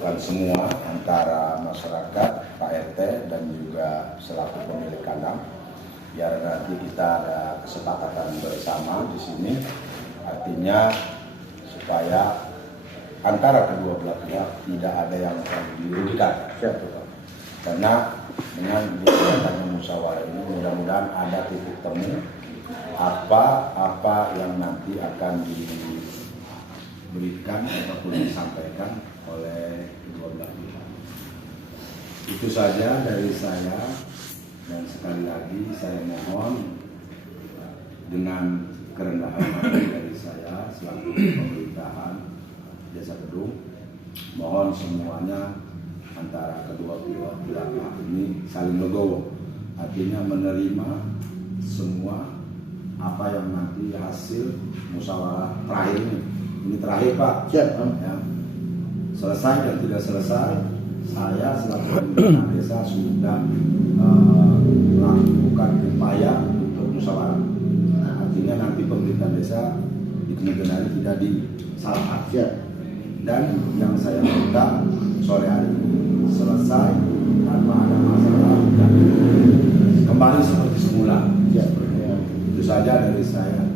dilakukan semua antara masyarakat, Pak RT dan juga selaku pemilik kandang, biar nanti kita ada kesepakatan bersama di sini, artinya supaya antara kedua belah pihak tidak ada yang dirugikan. Karena dengan diadakannya musyawarah ini mudah-mudahan ada titik temu apa yang nanti akan diberikan ataupun disampaikan oleh kedua belah pihak. Itu saja dari saya, dan sekali lagi saya mohon dengan kerendahan hati dari saya selaku pemerintahan Desa Kedung, mohon semuanya antara kedua pihak ini saling legowo, artinya menerima semua apa yang nanti hasil musyawarah terakhir ini terakhir Pak. Ya. Selesai dan tidak selesai, saya selaku pimpinan desa sudah melakukan upaya untuk musyawarah. Artinya nanti pemerintah desa di kemudian hari tidak disalahkan. Dan yang saya minta sore hari ini selesai tanpa ada masalah dan kembali seperti semula. Itu saja dari saya.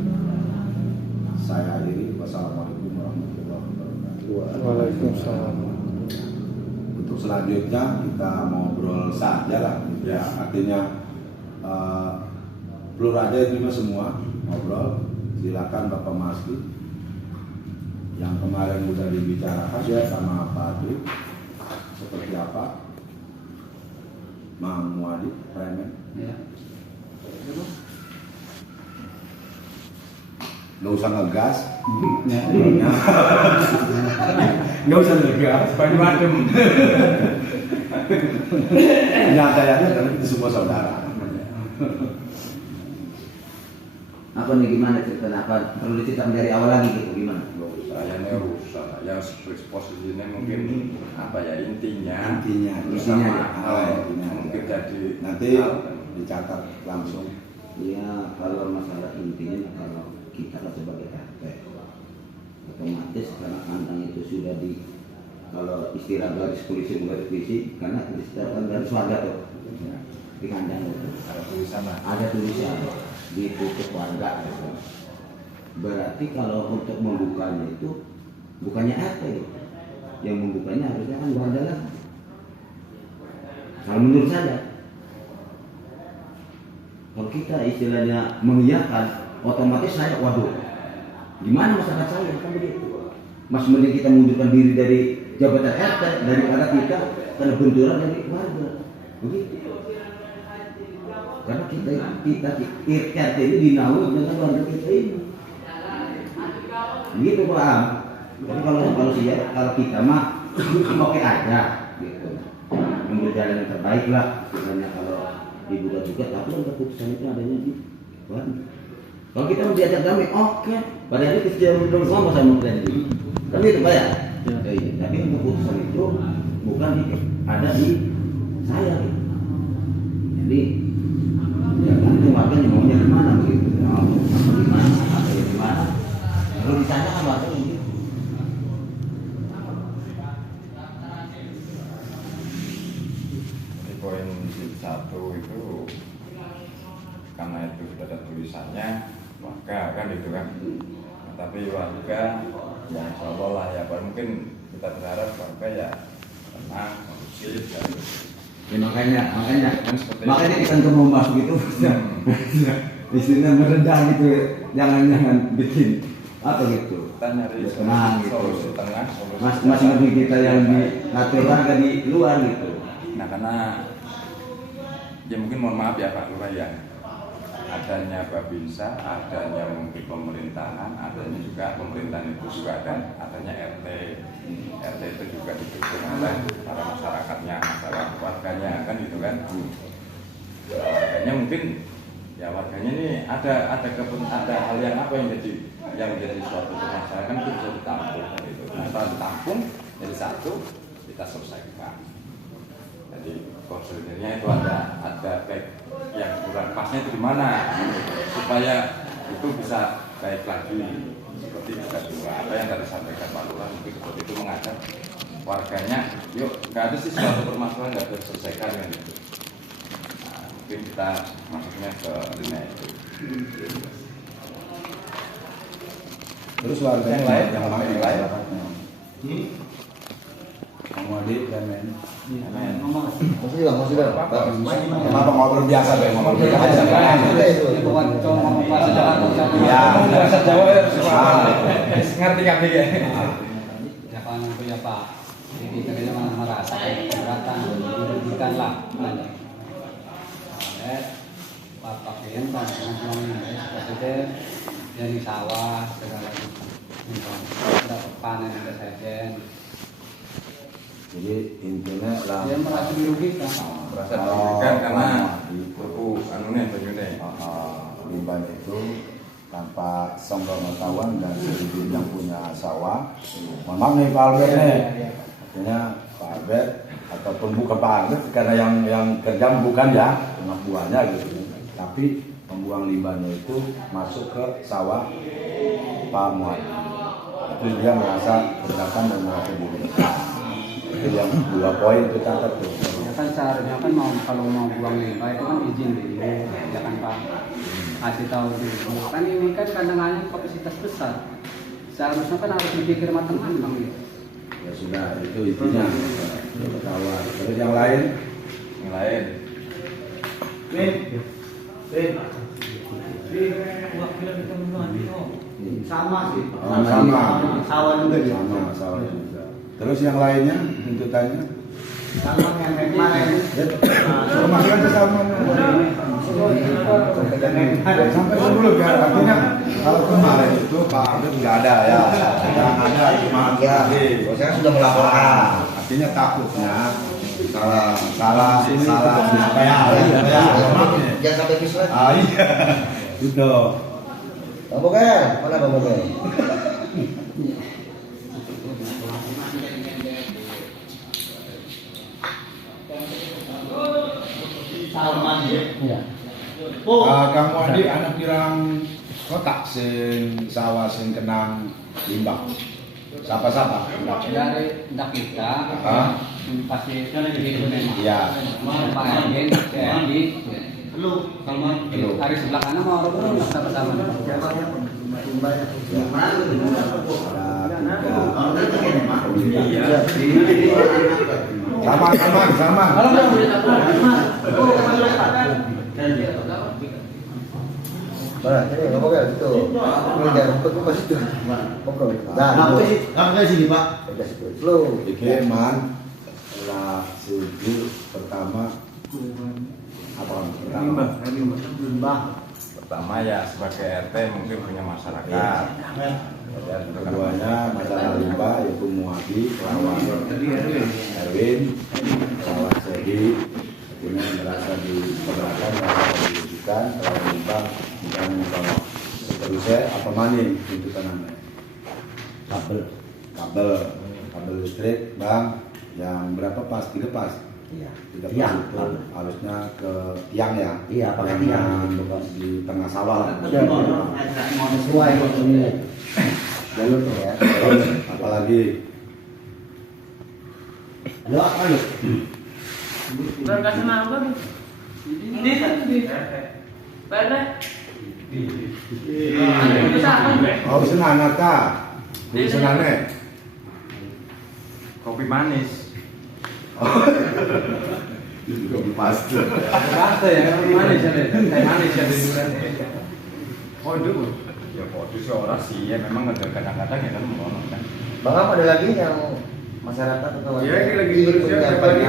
Saya akhiri. Wassalamualaikum warahmatullahi wabarakatuh. Waalaikumsalam. Untuk selanjutnya kita ngobrol saja lah. Ya, artinya pelur aja ini semua ngobrol. Silakan Bapak Masdi yang kemarin sudah dibicarakan sama Pak Adri seperti apa, Mang Muadi, Premen. Nggak usah ngegas, nggak usah ngegas, paling macam. Nyatanya karena itu semua saudara. Apa nih, gimana cerita? Apa perlu diceritakan dari awal lagi gitu, gimana? Sayangnya rusak, yang posisinya mungkin apa ya intinya mungkin jadi nanti dicatat langsung. Ya kalau masalah intinya, kalau kita sebagai RT otomatis karena kandang itu sudah kalau istilah garis polisi garis polisi, karena disediakan garis warga tuh di kandang itu ada tulisan ditutup warga gitu. Berarti kalau untuk membukanya itu bukannya RT gitu. Yang membukanya harusnya kan warga lah. Kalau menurut saya, kalau kita istilahnya mengiyakan, otomatis saya waduh, gimana masyarakat saya kan begitu. Mas mending kita mundurkan diri dari jabatan RT daripada kita kena benturan dari warga. Begitu. Karena kita RT ini dinaungi dengan warga kita ini. Gitu Pak. Tapi kalau kita mah oke aja gitu. Menurut jalan yang terbaik lah. Sebenarnya kalau dibuka-buka, tapi kan keputusan itu adanya di Tuhan. Kalau kita mau diajak damai, oke. Padahal itu sudah belum ngomong sama kalian. Kan itu Pak ya. Tapi keputusan itu bukan ada di saya gitu. Jadi ya gantung warganya maunya gimana begitu. Mau gimana, apa ya gimana. Kalau ditanya kan warga begitu. di poin 1 itu karena itu sudah ada tulisannya warga kan itu kan. Tapi warga ya insya Allah lah ya, mungkin kita berharap warga ya tenang, kondusif dan Ya, makanya seperti kita untuk membahas gitu, istilahnya merendah gitu, jangan bikin apa gitu. kita nyari Tenang gitu. solusi tengah, Masing-masing kita yang diatur warga di luar gitu. Nah karena ya mungkin mohon maaf ya Pak Lurah ya, adanya Babinsa, adanya mungkin pemerintahan, adanya juga pemerintahan itu juga adanya RT. RT itu juga didukung oleh para masyarakatnya, masyarakat warganya kan gitu kan. Warganya mungkin ya warganya ini ada hal yang apa yang menjadi suatu permasalahan kan itu bisa ditampung kan itu. Nah setelah ditampung jadi satu kita selesaikan. Jadi konsolidasinya itu ada baik yang kurang pasnya itu di mana supaya itu bisa baik lagi seperti juga apa yang tadi sampaikan Pak Lurah mungkin seperti itu mengajak warganya, yuk nggak ada sih suatu permasalahan nggak terselesaikan kan gitu. Nah, mungkin kita masuknya ke lima itu. Terus warganya Yang lain, yang lain, yang lain. Kamu adik dan men. Maksudnya Kenapa ngobrol biasa deh, ngobrol biasa aja. Ya, bahasa Jawa ya. Ngerti kan dia? Jangan punya Pak. Jadi kita merasa keberatan, dirugikan lah. Pak Pakaian, Pak seperti dari sawah segala macam. Dapat panen ada saja. Jadi intinya lah. Dia merasa dirugikan. Merasa dirugikan karena anunya penyudah. Limbah itu tanpa sepengetahuan dan sedikit yang punya sawah. Mohon maaf nih Pak Albert nih. Artinya Pak Albert ataupun bukan Pak Albert karena yang kerja bukan ya pengakuannya gitu. Tapi pembuang limbahnya itu masuk ke sawah Pak Muhammad. Itu dia merasa keberatan dan merasa dirugikan. Itu yang 2 poin itu catat tuh. Ya kan seharusnya kan kalau mau buang limbah itu kan izin dulu, ya kan Pak. Kasih tahu dulu. Kan ini kan kandangnya kapasitas besar. Seharusnya kan harus dipikir matang-matang gitu. Ya sudah, itu intinya ketahuan. Terus yang lain? Yang lain. sama sih. Sama. Sawah juga dia. Sama, sawah juga. Terus yang lainnya tuntutannya? Sama yang kemarin. Masukkan ke sama. Sampai dulu biar artinya kalau kemarin itu Pak Abdul nggak ada ya, yang ada cuma Saya sudah melaporkan. artinya takutnya salah apa ya? Jangan sampai pisah. Iya, itu. Bang Bogen, mana Bang Bogen? Kamu adik anak pirang kotak sing sawah sing kenang limbah. Siapa? Dari ndak kita pasti itu memang. Iya. Pak Erwin, Andi, lu sama hari sebelah kanan mau orang sama-sama. Sama. Mana? Ini Bang Bogen itu. Ini dia rumput pas itu. Ngobrol. Nah, apa sih Pak? Udah situ. Slow. Oke, man. Lah segi pertama apa Limbah. Pertama ya sebagai RT mungkin punya masyarakat. Dan keduanya masalah limbah yaitu Muadi, lawan Erwin, lawan Sedi, akhirnya merasa diperlakukan, merasa dirugikan, lawan limbah, dan kalau seterusnya apa maning tuntutan anda? Kabel listrik, bang, yang berapa pas? 3 pas. Iya. 3 pas Tiang. itu harusnya ke tiang ya. Iya, pakai Yang tiang. di tengah sawah lah. Sesuai ini. Jalur tuh ya. Apalagi Ada apa lu? Berkasih apa? Ini kan di Pada. oh senana ta. Senane. Kopi manis. Itu kopi pasta. Rasa ya, manis ya, manis ya di duran. Oh itu, ya foto sih orang sih ya memang ada kadang-kadang ya kan mau kan. Bang apa ada lagi yang masyarakat atau Ya, ini lagi berusia siapa lagi?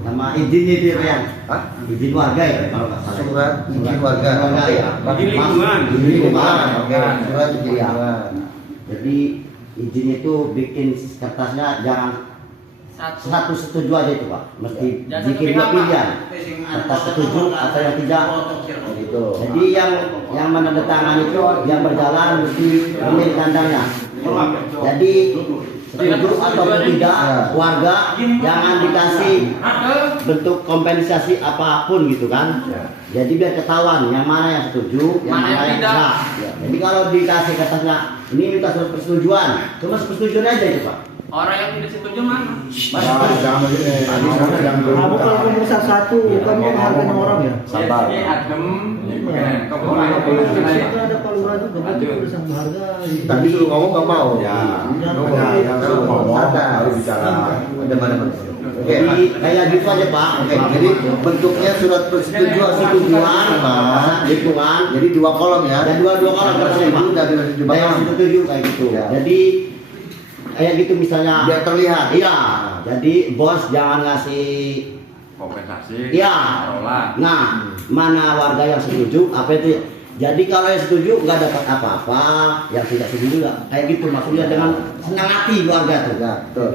Nama izinnya itu ya, Yang? Hah? Izin warga ya kalau nggak salah. Surat izin warga. Warga ya. Izin lingkungan. Izin lingkungan. Oke, surat izin Iya. lingkungan. Jadi izin itu bikin kertasnya jangan satu setuju aja itu Pak. Mesti Jangan bikin satu dua pihak, pilihan. Pak. Kertas setuju atau yang tidak. Gitu. Jadi yang menandatangani itu yang berjalan mesti pemilik kandangnya. Jadi setuju ataupun tidak, warga jangan dikasih bentuk kompensasi apapun gitu kan. Jadi biar ketahuan yang mana yang setuju, yang mana yang tidak. Ya. Jadi kalau dikasih katanya ini minta surat persetujuan, cuma persetujuan aja itu Pak. Orang yang tidak setuju mana? Jangan begini. Kamu kalau ngomong satu, kamu menghargai orang ya. Sabar. Ini adem. Ada palura juga, berarti udah sangat menghargai. Tadi suruh ngomong nggak mau. Ya. Yang suruh ngomong harus bicara. Ada mana? Oke, kayak gitu aja Pak. Oke, jadi bentuknya surat persetujuan lingkungan. Jadi 2 kolom ya. Dan dua kolom Setuju dan tidak setuju. yang setuju kayak gitu. Ya. Jadi kayak gitu misalnya. Biar terlihat. Iya. Jadi bos jangan ngasih. Kompensasi. Iya. Taruhlah. Nah, mana warga yang setuju? Apa itu? Jadi kalau yang setuju nggak dapat apa-apa, yang tidak setuju nggak kayak gitu. Maksudnya dengan senang hati warga tuh. Ya, betul.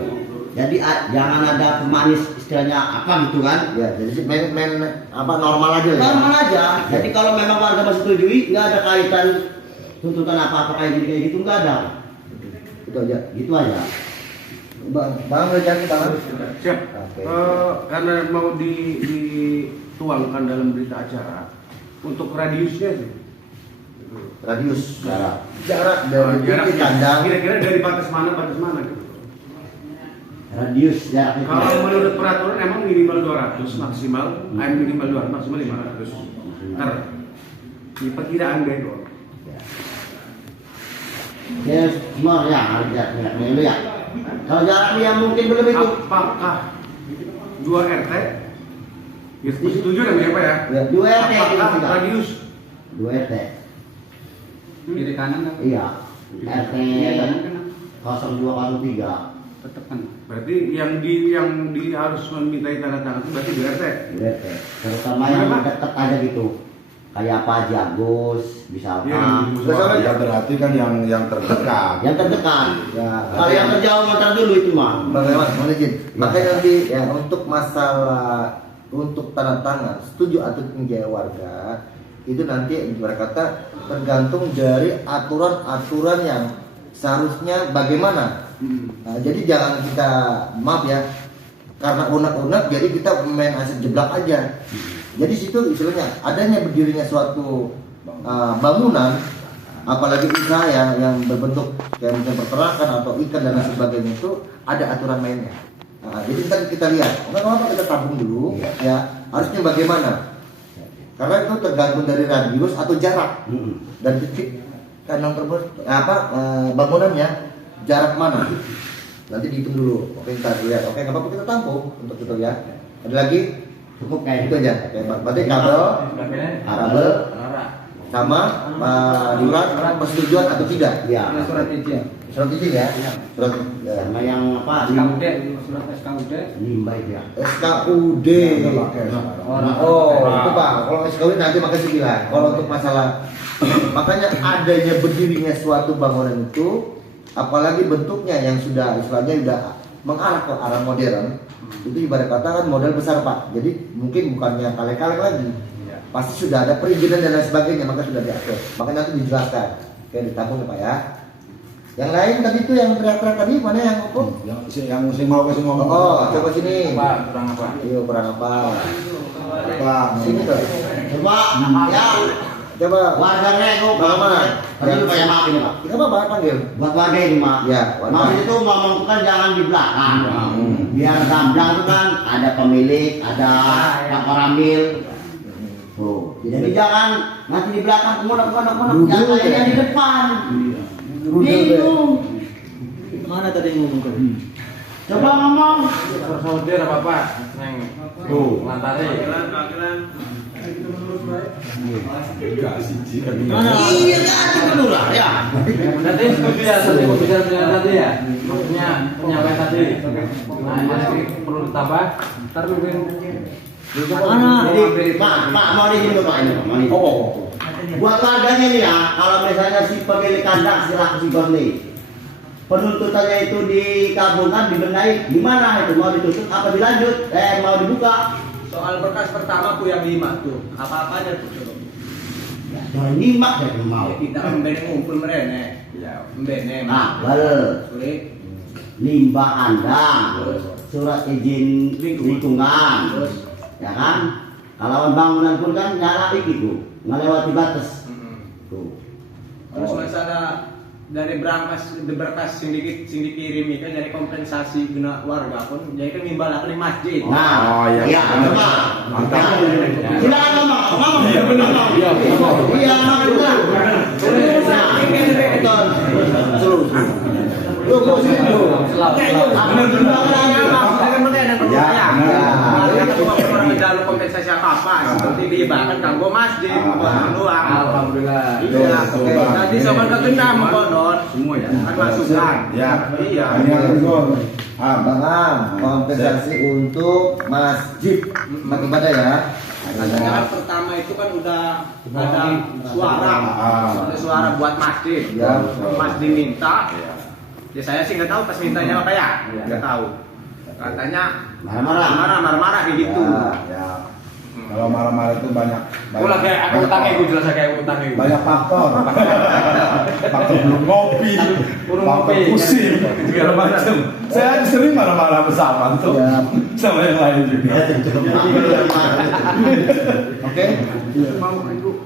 Jadi jangan ada pemanis istilahnya apa gitu kan? Ya, jadi main apa normal aja ya. Normal aja. Jadi kalau memang warga masih setujui, nggak ada kaitan tuntutan apa-apa kayak gitu nggak ada. Itu aja. Gitu aja. Bang udah jadi tangan. Siap. Oke. Karena mau dituangkan dalam berita acara untuk radiusnya sih. Radius Jarak. dari titik kandang. Kira-kira dari batas mana gitu. Radius jaraknya. Kalau menurut peraturan emang minimal 200 maksimal, minimal 200 maksimal 500. Ntar di perkiraan deh doang. Ya, semua ya harus jaraknya dulu ya. Kalau jaraknya mungkin belum itu. Apakah 2 RT? Ya setuju dan siapa ya? Ya. 2 RT Apakah kita. radius 2 RT. Kiri kanan kan? Iya. RT Iya kanan kan? 0203. Tetap kan. berarti yang di harus memintai tanda tangan itu berarti 2 RT. 2 RT. Terutama yang dekat aja gitu. Kayak Pak Jagus, misalkan. Iya, Ya berarti kan yang terdekat. Yang terdekat. Ya. Kalau yang terjauh ngantar dulu itu mah. Bagaimana? Mohon izin. Makanya nanti ya untuk masalah untuk tanda tangan setuju atau tidak warga itu nanti berkata tergantung dari aturan-aturan yang seharusnya bagaimana. Nah, jadi jangan kita maaf ya karena unek-unek jadi kita main asal jeblak aja. Jadi situ istilahnya adanya berdirinya suatu bangunan apalagi usaha yang berbentuk kayak mungkin peternakan atau ikan dan lain sebagainya itu ada aturan mainnya. Nah, jadi kita lihat, kenapa kita tabung dulu ya harusnya bagaimana? Karena itu tergantung dari radius atau jarak dan titik kandang tersebut bangunannya jarak mana? Nanti dihitung dulu. Oke kita lihat. Oke nggak apa-apa kita tampung untuk itu ya. Ada lagi? Cukup kayak Itu aja. Oke, berarti kabel sama surat persetujuan atau tidak? Ya. Surat izin. Surat izin ya. Surat Sama yang apa? SKUD, surat SKUD. Limba itu ya. SKUD. Itu Pak. Kalau SKUD nanti makanya bilang. Kalau untuk masalah makanya adanya berdirinya suatu bangunan itu, apalagi bentuknya yang sudah istilahnya sudah mengarah ke arah modern, itu ibarat kata kan model besar Pak. Jadi mungkin bukannya kaleng-kaleng lagi. Pasti sudah ada perizinan dan lain sebagainya, maka sudah diatur. Makanya nanti dijelaskan. Oke, ditampung ya Pak ya. Yang lain tadi itu yang teriak-teriak tadi mana yang apa? Yang mau kasih ngomong. Oh, coba sini. Kurang apa? Iya, kurang apa? Pak, Sini tuh. Coba ya. Coba. Warganya itu Bagaimana? Tadi lu kayak maaf ini Pak. Kita apa panggil? Buat warga ini Mak. Ya, warga. Maksud itu ngomong itu kan jangan di belakang. Biar gamblang itu kan ada pemilik, ada Pak Koramil. Tuh. Jadi jangan nanti di belakang kemunak yang kayaknya di depan. Bingung. Mana tadi yang ngomong tuh? Coba ngomong. Saudara apa-apa? Neng tuh, lantari. Iya kan dulu lah ya. Berarti setuju ya, bicara tadi ya. Maksudnya penyampaian tadi. Nah, masih perlu ditambah. Ntar mungkin Mana? Pak mau di sini Pak ini. Mau di sini. Buat warganya nih ya, kalau misalnya si pemilik kandang silahkan si bos nih. Penuntutannya itu dikabulkan, dibenahi, gimana itu mau dituntut apa dilanjut? Mau dibuka? Soal berkas pertama tuh yang 5 tuh, apa-apanya tuh. Jangan nyimak ya mau. Kita membene ngumpul merene. ya Membene. Ah, bal. Sulit. limbah Anda, surat izin lingkungan, ya kan? Kalau bangunan pun kan nyala gitu, ngelewati batas. Tuh. Terus masalah dari berkas sing dikirim itu dari kompensasi guna warga pun jadi kan nimbal apa di masjid. Nah, iya, coba. Silakan ngomong. Iya benar. Iya, benar. Kompensasi apa seperti dihibahkan kanggo masjid doang. Alhamdulillah. Iya, Betul, Bang. tadi sobat kegendam kodon semua ya. Kan masukan. Ya. Iya. Ini yang kedua. Bang Am, kompensasi untuk masjid tempat ibadah ya. Katanya kan pertama itu kan udah ada suara, ada suara buat masjid. Ya. Mas diminta. Ya saya sih nggak tahu pas mintanya apa ya, nggak tahu. Katanya marah-marah kayak gitu. Ya. Kalau marah-marah itu banyak. Gue lagi aku utangnya, gue jelas kayak utangnya. Banyak faktor. Faktor belum ngopi, Belum faktor ngopi, pusing, segala macam. Saya sering marah-marah bersama tuh, sama yang lain juga. Oke.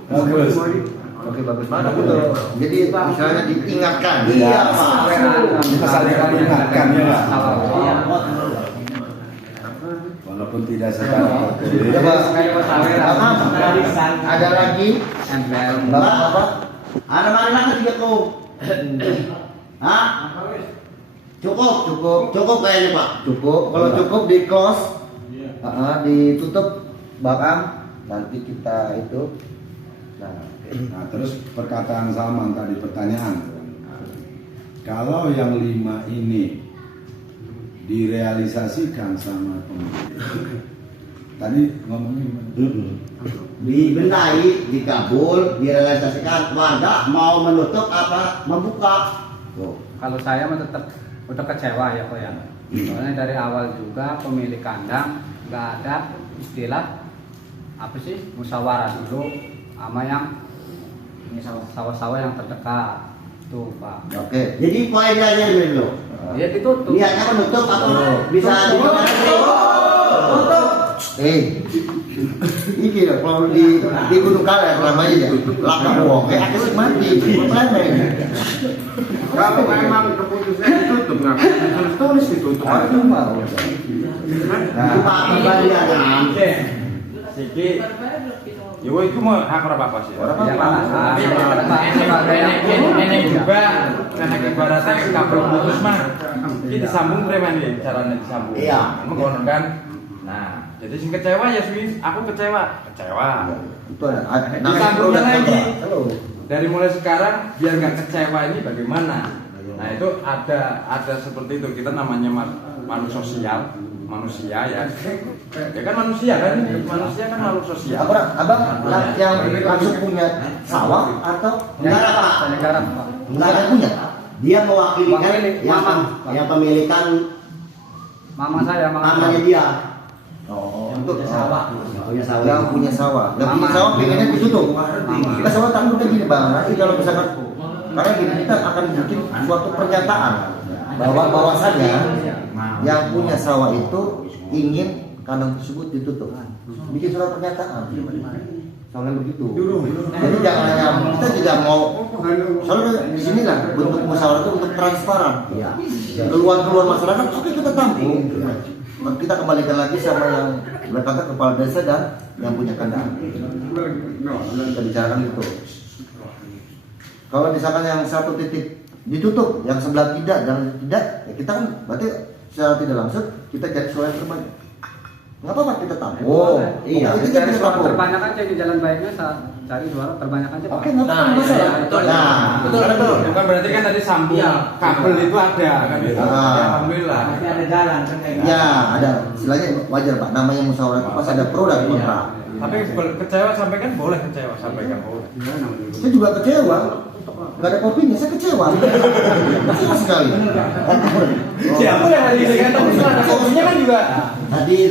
Bagus. Oke, bagus banget tuh. Jadi misalnya diingatkan. Iya, Pak. Kita saling mengingatkan ya nggak? Iya. Walaupun tidak secara Coba, ada lagi? Bapak? Ada mana juga tuh? Hah? Cukup kayaknya Pak. Cukup. Kalau cukup di close, ditutup Bakam. Nanti kita itu. Nah, terus perkataan Salman tadi pertanyaan. Kalau yang 5 ini direalisasikan sama pemerintah. Tadi ngomongnya Dibenahi, dikabul, direalisasikan. Warga mau menutup apa membuka. Tuh. Kalau saya mah tetap udah kecewa ya kok ya. Soalnya dari awal juga pemilik kandang nggak ada istilah apa sih musyawarah dulu sama yang ini sawah-sawah yang terdekat tuh Pak. Oke. Jadi poinnya aja dulu. Ya ditutup. Niatnya menutup atau bisa dibuka? Ini loh, kalau di Gunung Kaler namanya ya, laka buang, kayak akses mati, Kalau memang keputusannya ditutup, nggak tulis ditutup. Nah, Pak kembaliannya. Siki. Yo itu mau hak apa sih? Ya mana? Nenek juga, nenek ibaratnya kabel putus mah. Ini disambung preman nih, caranya disambung. Iya. Mengono kan. Nah, jadi sing kecewa ya Swi, aku kecewa. itu ada. Disambungnya lagi. Dari mulai sekarang biar nggak kecewa ini bagaimana? Nah itu ada seperti itu, kita namanya manusia ya kan manusia kan makhluk sosial. Abang yang langsung punya sawah atau Negara Pak. Negara Pak. Negara punya. Dia mewakili kan yang pemilikan Mama saya, namanya dia. untuk Sawah. yang punya sawah, pengennya ditutup. Kita sawah tanggung gini bang, nanti kalau misalkan karena gini kita akan bikin suatu pernyataan bahwa saja yang punya sawah itu ingin kandang tersebut ditutup, bikin surat pernyataan. Soalnya begitu. Jadi jangan hanya kita tidak mau. Soalnya di sini lah bentuk musyawarah itu untuk transparan. Keluhan masyarakat oke kita tampung. Kita kembalikan lagi sama yang berkata kepala desa dan yang punya kandang. Kita bicarakan itu. Kalau misalkan yang satu titik ditutup, yang sebelah tidak dan tidak, ya kita kan berarti secara tidak langsung kita cari suara yang terbaik. Nggak apa-apa kita tampung. Iya. Itu Cari kita suara tampung. terbanyak aja di jalan baiknya cari suara terbanyak aja Pak. Oke, nggak apa-apa masalah. Betul. Bukan berarti kan tadi sambung kabel itu ada kan gitu. Ya, alhamdulillah. Masih ada jalan kan kayak gitu. Ya, ada istilahnya wajar Pak, namanya musyawarah itu pasti ada pro dan kontra. Tapi kecewa sampaikan boleh kecewa sampaikan boleh. Saya juga kecewa, nggak ada kopinya, saya kecewa. Kecewa sekali. Siapa yang hari ini kan kopinya kan juga. Tadi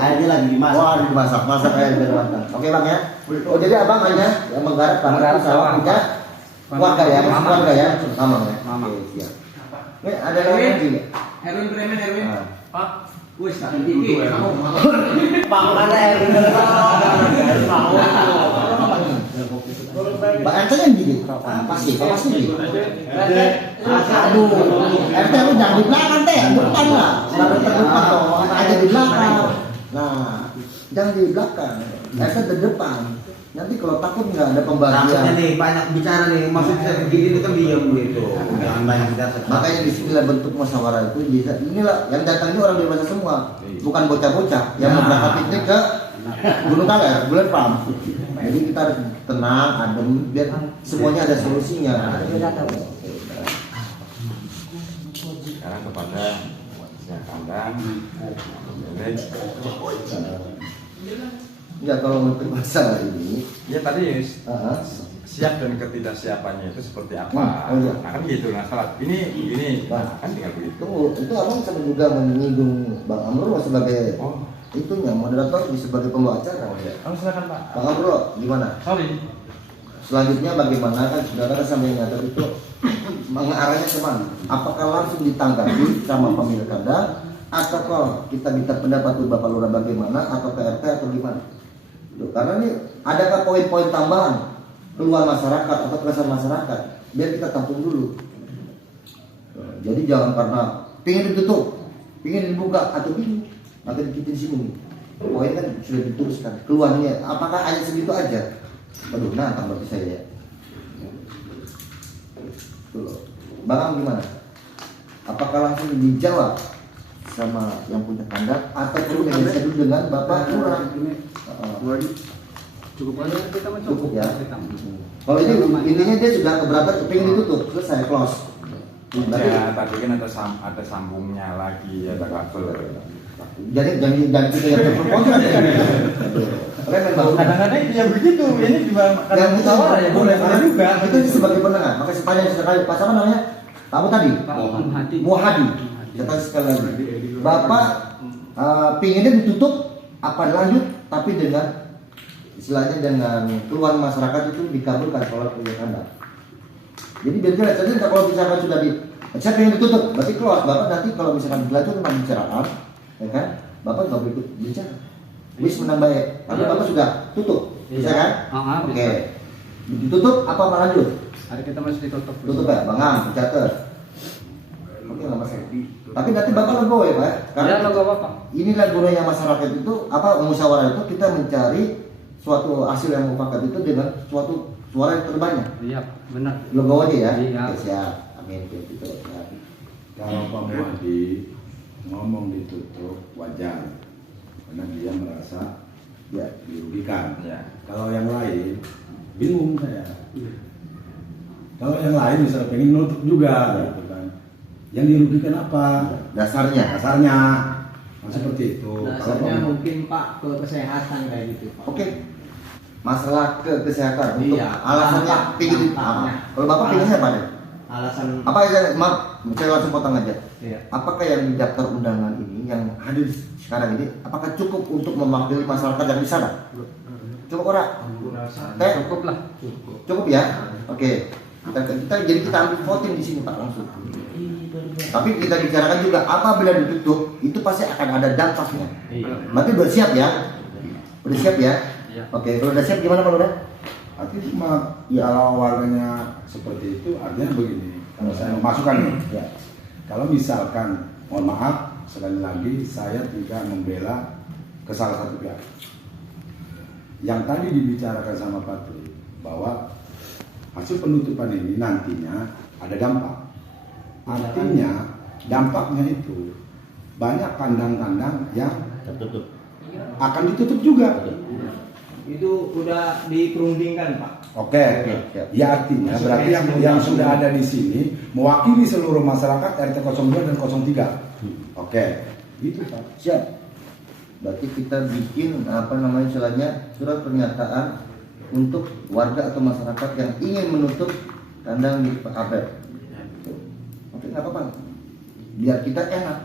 airnya lagi dimasak. Wah, dimasak kayak biar matang. Oke bang ya. Oh jadi abang hanya yang menggarap karena sawah punya keluarga ya, keluarga ya, mamang ya. Mamang. Oke, siap. Ada lagi nggak? Erwin Bremen, Erwin. Ah. Pak, wis tak iki. Pak mana Erwin? Pak RT yang gini, pasti gini. Aduh, RT lu jangan di belakang teh, depan lah. Baru terdepan dong, aja di belakang. Nah, jangan di belakang. RT di depan. Nanti kalau takut nggak ada Maksudnya pembagian. nih banyak bicara nih, maksudnya begini itu kan diam gitu. Jangan banyak bicara. Makanya disinilah bentuk musyawarah itu. Inilah yang datang ini orang dewasa semua, bukan bocah-bocah yang mau berangkat piknik ke Gunung Kaler, bulan Pam. Jadi kita harus tenang, adem, biar semuanya ada solusinya. Sekarang kepada yang kandang, pemilik. Ya kalau untuk masalah ini, Ya tadi uh-huh. siap dan ketidaksiapannya itu seperti apa? Oh, iya. Nah kan gitu nah salah. Ini nah, kan tinggal begitu. Tunggu, itu abang sama juga menyinggung Bang Amrul sebagai itunya moderator, sebagai pembawa acara. Kamu silakan Pak. Bang Amrul, gimana? Sorry. Selanjutnya bagaimana kan saudara sampai ngatur itu mengarahnya kemana? Apakah langsung ditanggapi sama pemilik kandang atau kalau kita minta pendapat tuh Bapak Lurah bagaimana atau ke RT atau gimana? Loh, karena ini adakah poin-poin tambahan keluar masyarakat atau keresahan masyarakat biar kita tampung dulu. Jadi jangan karena pingin ditutup, pingin dibuka atau gini, maka kita di sini. Poin kan sudah dituliskan keluarnya. Apakah hanya segitu aja? Aduh, nah berarti saya ya. Tuh, Bang gimana? Apakah langsung dijawab sama yang punya kandang atau perlu negosiasi dulu dengan Bapak Lurah? Cukup aja kita mah Cukup ya. Kita. Kalau ini intinya dia sudah keberatan, pengen ditutup, selesai close. Ya tadi kan ada sambungnya lagi, ada kabel. Jadi jangan kita yang terpotong. Remen Bang. Kadang-kadang ya begitu. Ini juga Yang itu ya boleh juga. Itu sebagai pendengar. Makasih panjang sekali. Pas apa namanya? Kamu tadi? Pak Muhadi. Muhadi. Kita sekali lagi. Bapak pinginnya ditutup apa lanjut tapi dengan istilahnya dengan keluhan masyarakat itu dikabulkan oleh pemilik kandang. Jadi biar jelas. Jadi kalau misalkan sudah saya pengen ditutup, berarti close. Bapak nanti kalau misalkan dilanjut tentang bicaraan, ya kan? Bapak nggak boleh ikut bicara. Wis menang baik, karena Bapak sudah tutup, bisa kan? Oke. Bisa. Ditutup apa lanjut? Hari kita masih ditutup. Tutup ya, Bang Am, catat. Oke, nggak masalah. Tapi nanti Bapak legowo ya, Pak? Ya, logo Bapak. Inilah gunanya masyarakat itu, musyawarah itu kita mencari suatu hasil yang mufakat itu dengan suatu suara yang terbanyak. Iya, benar. Legowo aja ya. Iya. Oke, siap. Amin. Gitu. Ya. Kalau Pak Muhadi ngomong ditutup wajar karena dia merasa Ya. dirugikan. Ya. Kalau yang lain bingung saya. Kalau yang lain misalnya pengen nutup juga, gitu kan. Yang dirugikan apa? Dasarnya. Dasarnya seperti itu. Dasarnya Kalau mungkin Pak ke kesehatan kayak gitu Pak. Oke. Masalah kesehatan untuk Iya, alasannya dampak- pingin. dampaknya. Kalau Bapak pinginnya apa deh? Alasan Apa aja? Maaf, saya langsung potong aja. Iya. Apakah yang di daftar undangan ini yang hadir sekarang ini apakah cukup untuk mewakili masyarakat yang di sana? Cukup ora? Teh? Cukup lah. Cukup ya? Oke. Kita jadi kita ambil voting di sini Pak langsung. Tapi kita bicarakan juga apabila ditutup itu pasti akan ada dampaknya. Iya. Berarti udah siap ya? Udah siap ya? Iya. Oke, kalau udah siap gimana Pak Lurah? artinya cuma kalau warganya seperti itu artinya begini. Kalau saya masukkan nih, Ya. kalau misalkan, mohon maaf sekali lagi saya tidak membela ke salah satu pihak. Yang tadi dibicarakan sama Pak Tri bahwa hasil penutupan ini nantinya ada dampak. Artinya dampaknya itu banyak kandang-kandang yang Tertutup. akan ditutup juga. Itu udah diperundingkan Pak. Oke, ya artinya berarti yang sudah ada di sini mewakili seluruh masyarakat RT 02 dan 03. Oke, itu Pak. Siap. Berarti kita bikin istilahnya surat pernyataan untuk warga atau masyarakat yang ingin menutup kandang di Pak Abed. Oke, nggak apa-apa. Biar kita enak.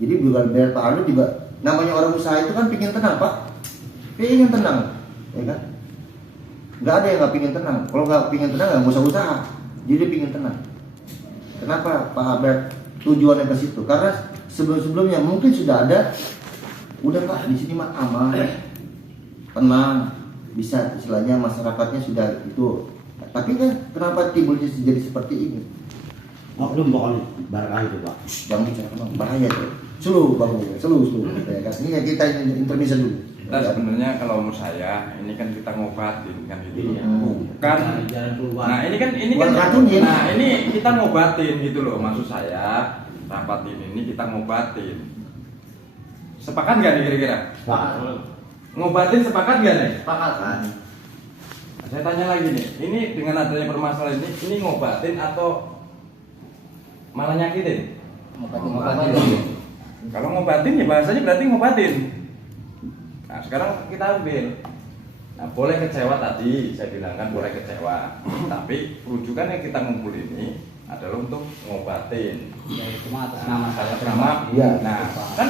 Jadi bukan biar Pak Aldo juga namanya orang usaha itu kan pingin tenang Pak. Pingin tenang, ya kan? Nggak ada yang nggak pingin tenang. Kalau nggak pingin tenang nggak usah usaha. Jadi pingin tenang. Kenapa Pak Albert tujuannya ke situ? Karena sebelum-sebelumnya mungkin sudah ada, udah Pak di sini mah aman, tenang, bisa istilahnya masyarakatnya sudah itu. Tapi kan kenapa timbulnya jadi seperti ini? Oknum pokoknya barang itu Pak. Jangan bicara emang bahaya tuh. Selu bang, selu ya kan. Ini kita intermisa dulu. Nah sebenarnya kalau menurut saya ini kan kita ngobatin kan gitu. Iya. Bukan. Jalan keluar. Nah ini kan Bukan racunnya. nah ini kita ngobatin gitu loh, maksud saya rapatin ini kita ngobatin. Sepakat nggak nih kira-kira? Pak. Ngobatin sepakat nggak nih? Sepakat kan? Nah, saya tanya lagi nih, ini dengan adanya permasalahan ini ngobatin atau malah nyakitin? Ngobatin. Kalau ngobatin ya bahasanya berarti ngobatin. Nah sekarang kita ambil. Nah boleh kecewa tadi, saya bilang kan boleh kecewa. Tapi rujukan yang kita ngumpul ini adalah untuk ngobatin. Ya itu mah atas nama saya Sama, Iya. nah kan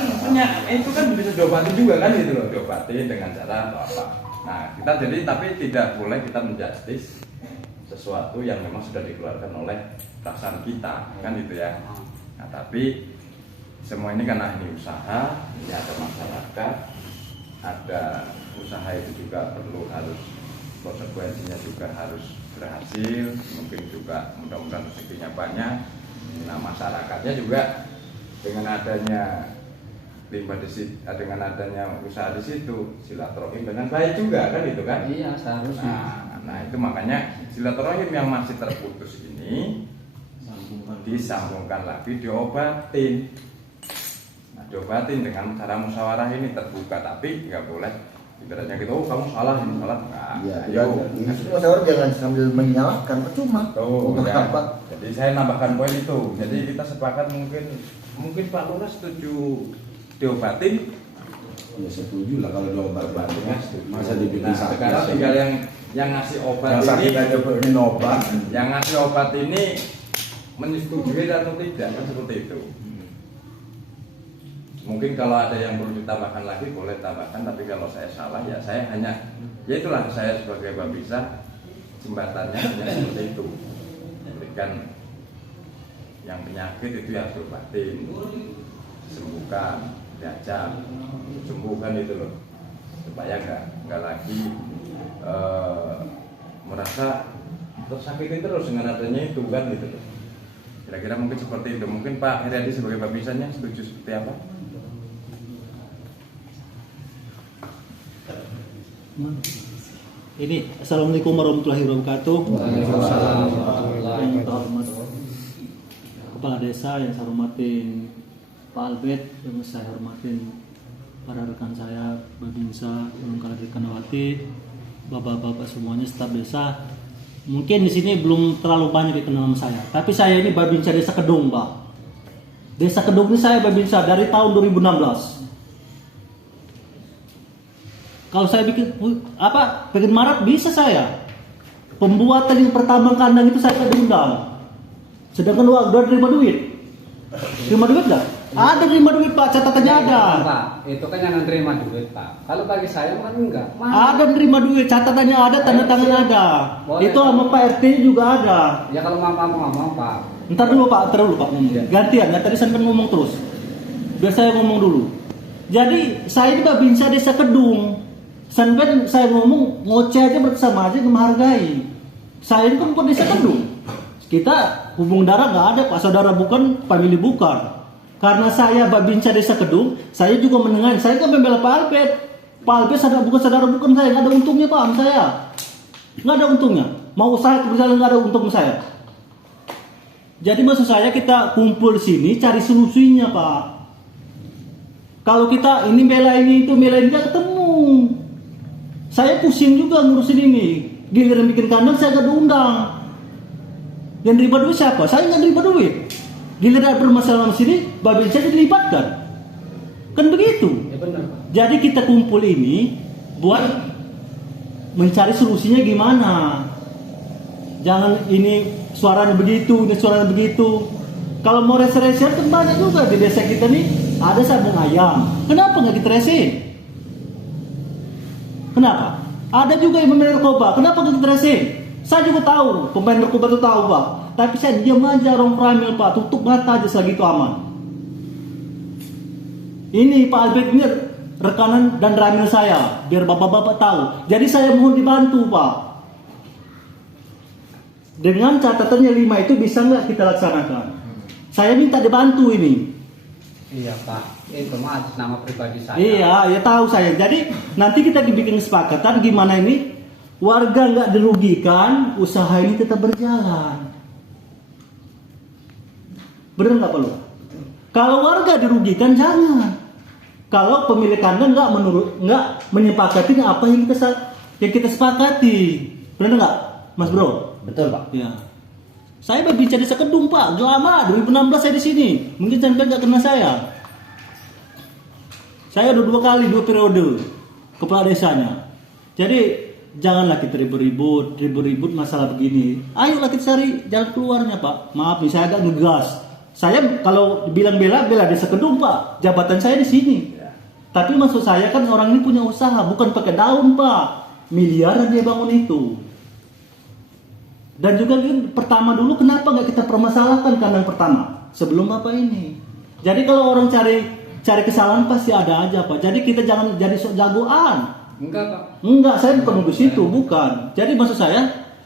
itu kan bisa diobatin juga kan gitu loh, diobatin dengan cara atau apa. Nah kita jadi tapi tidak boleh kita menjustis sesuatu yang memang sudah dikeluarkan oleh perasaan kita kan gitu ya. Nah tapi semua ini karena ini usaha, ini ada masyarakat, ada usaha itu juga perlu harus konsekuensinya juga harus berhasil, mungkin juga mudah-mudahan rezekinya banyak. Nah masyarakatnya juga dengan adanya limbah di situ, dengan adanya usaha di situ silaturahim dengan baik juga kan itu kan. Iya seharusnya. Nah itu makanya silaturahim yang masih terputus ini disambungkan lagi, diobatin. Nah diobatin dengan cara musyawarah ini terbuka, tapi nggak boleh ibaratnya gitu, oh kamu salah, ini salah. Nah, Iya, ini musyawarah jangan sambil menyalahkan, percuma. Tuh, Untuk ya. apa? Jadi saya nambahkan poin itu. Jadi kita sepakat mungkin Pak Lurah setuju diobatin. Ya setuju lah kalau diobat-obat. Ya, setuju. Masa dibikin Nah, sakit. sekarang tinggal yang ngasih obat yang sakit ini, aja ini obat. yang ngasih obat ini menyetujui atau tidak kan seperti itu. Mungkin kalau ada yang perlu ditambahkan lagi boleh tambahkan, tapi kalau saya salah ya saya hanya ya itulah saya sebagai babinsa jembatannya hanya seperti itu, memberikan yang penyakit itu yang diobatin, sembuhkan, diajak sembuhkan itu loh, supaya nggak lagi merasa tersakitin terus dengan adanya itu kan gitu loh. Kira-kira mungkin seperti itu. Mungkin Pak Heriadi sebagai babinsannya setuju seperti apa? Ini Assalamualaikum warahmatullahi wabarakatuh. Yang terhormat Kepala Desa, yang saya hormatin Pak Albert, yang saya hormatin para rekan saya Babinsa, Lengkala Kanawati, bapak-bapak semuanya, staf desa. Mungkin di sini belum terlalu banyak dikenal sama saya, tapi saya ini Babinsa Desa Kedung, Pak. Desa Kedung ini saya Babinsa dari tahun 2016. Kalau saya bikin Maret bisa saya. Pembuatan yang pertama kandang itu saya diundang. Sedangkan udah terima duit. Terima duit enggak? Ada terima duit Pak, catatannya ada. Pak, itu kan yang terima duit Pak. Kalau bagi saya kan enggak. Ada terima duit, catatannya ada, tanda tangan ada. Boleh, Itu sama Pak RT juga ada. Ya kalau mau ngomong Pak. Ntar dulu Pak. Gantian, ya tadi saya kan ngomong terus. Biar saya ngomong dulu. Jadi saya ini Babinsa Desa Kedung. Sampai saya ngomong ngoceh aja bersama aja menghargai. Saya ini kan bukan Desa Kedung. Kita hubung darah nggak ada Pak, saudara bukan, family bukan. Karena saya Babinsa Desa Kedung, saya juga menengahin. Saya kan membela Pak Albert. Pak Albert saudara bukan saya, nggak ada untungnya Pak sama saya. Nggak ada untungnya. Mau usaha berjalan nggak ada untung saya. Jadi maksud saya kita kumpul sini cari solusinya Pak. Kalau kita ini bela ini itu bela ini nggak ketemu. Saya pusing juga ngurusin ini. Giliran bikin kandang saya nggak diundang. Yang terima duit siapa? Saya nggak terima duit. Giliran bermasalah sini, Babinsa dilibatkan. Kan begitu. Ya benar Pak. Jadi kita kumpul ini buat mencari solusinya gimana. Jangan ini suaranya begitu, ini suaranya begitu. Kalau mau rese-resean kan banyak juga di desa kita nih. Ada sabung ayam. Kenapa nggak kita resein? Kenapa? Ada juga yang pemain narkoba. Kenapa nggak kita resein? Saya juga tahu, pemain narkoba itu tahu Pak. Tapi saya diam aja orang Pramil Pak, tutup mata aja selagi itu aman. Ini Pak Albert ini rekanan dan Ramil saya, biar bapak-bapak tahu. Jadi saya mohon dibantu Pak. Dengan catatannya 5 itu bisa nggak kita laksanakan? Saya minta dibantu ini. Iya Pak, itu mah atas nama pribadi saya. Iya, ya tahu saya. Jadi nanti kita bikin kesepakatan gimana ini warga nggak dirugikan, usaha ini tetap berjalan. Benar nggak Pak Lurah? Kalau warga dirugikan jangan. Kalau pemilik kandang nggak menyepakati apa yang kita sepakati, benar nggak, Mas Bro? Betul Pak. Ya. Saya berbicara desa Kedung Pak, lama 2016 saya di sini. Mungkin sampai nggak kenal saya. Saya udah 2 kali 2 periode kepala desanya. Jadi janganlah kita ribut masalah begini. Ayolah kita cari jalan keluarnya Pak. Maaf nih saya agak ngegas. Saya kalau bilang bela desa Kedung Pak, jabatan saya di sini. Tapi maksud saya kan orang ini punya usaha, bukan pakai daun Pak. Miliaran dia bangun itu. Dan juga pertama dulu kenapa nggak kita permasalahkan kandang pertama sebelum apa ini? Jadi kalau orang cari kesalahan pasti ada aja Pak. Jadi kita jangan jadi sok jagoan. Enggak Pak. Enggak, saya bukan nuduh situ, bukan. Jadi maksud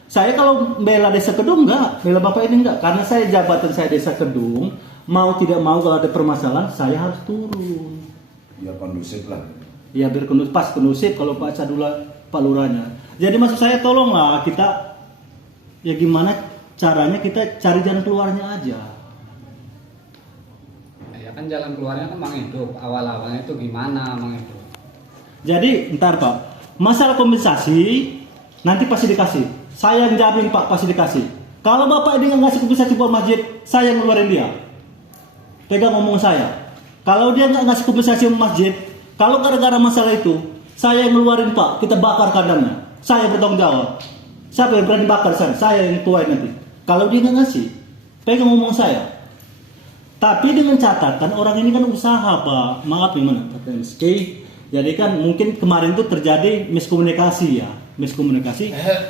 saya kalau bela desa Kedung enggak, bela bapak ini enggak, karena saya jabatan saya desa Kedung, mau tidak mau kalau ada permasalahan saya harus turun. Ya kondusif lah. Ya biar kondusif kalau Pak Cadula Pak Lurahnya. Jadi maksud saya tolonglah kita ya gimana caranya kita cari jalan keluarnya aja. Ya kan jalan keluarnya kan Mang Hidup. Awal-awalnya itu gimana Mang Hidup? Jadi ntar Pak, masalah kompensasi nanti pasti dikasih. Saya yang jamin Pak pasti dikasih. Kalau Bapak ini nggak ngasih kompensasi buat masjid, saya yang ngeluarin dia. Pegang ngomong saya. Kalau dia nggak ngasih kompensasi buat masjid, kalau gara-gara masalah itu, saya yang ngeluarin Pak. Kita bakar kandangnya. Saya bertanggung jawab. Siapa yang berani bakar sana? Saya yang tuain nanti. Kalau dia nggak ngasih, pegang ngomong saya. Tapi dengan catatan orang ini kan usaha Pak. Maaf gimana? Jadi kan mungkin kemarin itu terjadi miskomunikasi ya.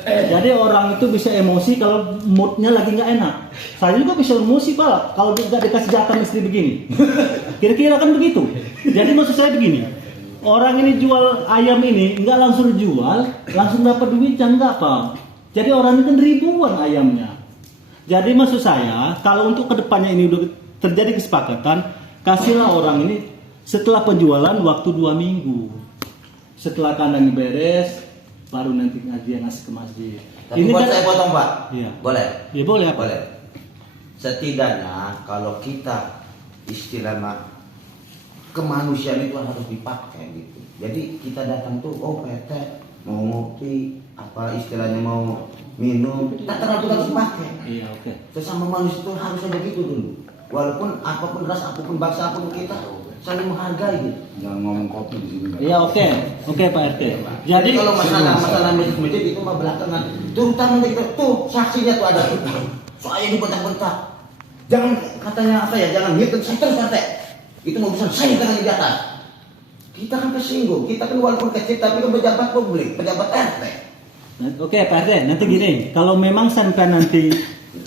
Jadi orang itu bisa emosi kalau moodnya lagi nggak enak. Saya juga bisa emosi Pak kalau nggak dikasih jatah istri begini. Kira-kira kan begitu. Jadi maksud saya begini, orang ini jual ayam ini nggak langsung jual, langsung dapat duitnya nggak Pak. Jadi orang ini kan ribuan ayamnya. Jadi maksud saya kalau untuk kedepannya ini udah terjadi kesepakatan, kasihlah orang ini setelah penjualan waktu 2 minggu. Setelah kandang beres, baru nanti dia ngasih ke masjid. Tapi Ini buat kan, saya potong Pak. Iya. Boleh? Ya boleh apa? Boleh. Setidaknya kalau kita istilahnya kemanusiaan itu harus dipakai gitu. Jadi kita datang tuh, oh PT mau ngopi, apa istilahnya mau minum, kita harus pakai. Iya oke. Sesama manusia itu harusnya begitu dulu. Walaupun apapun ras, apapun bangsa, apapun kita saling menghargai gitu. Jangan ngomong kopi di sini. Iya oke Pak RT. Jadi kalau masalah masjid itu mah belakangan. Terutama kita tuh saksinya tuh ada. Soalnya dibentak-bentak. Jangan katanya apa ya? Jangan gitu terus kata. Itu mau bisa saya tangan di atas. Kita kan tersinggung. Kita kan walaupun kecil tapi kan pejabat publik, pejabat RT. Oke Pak RT, nanti gini, kalau memang sampai nanti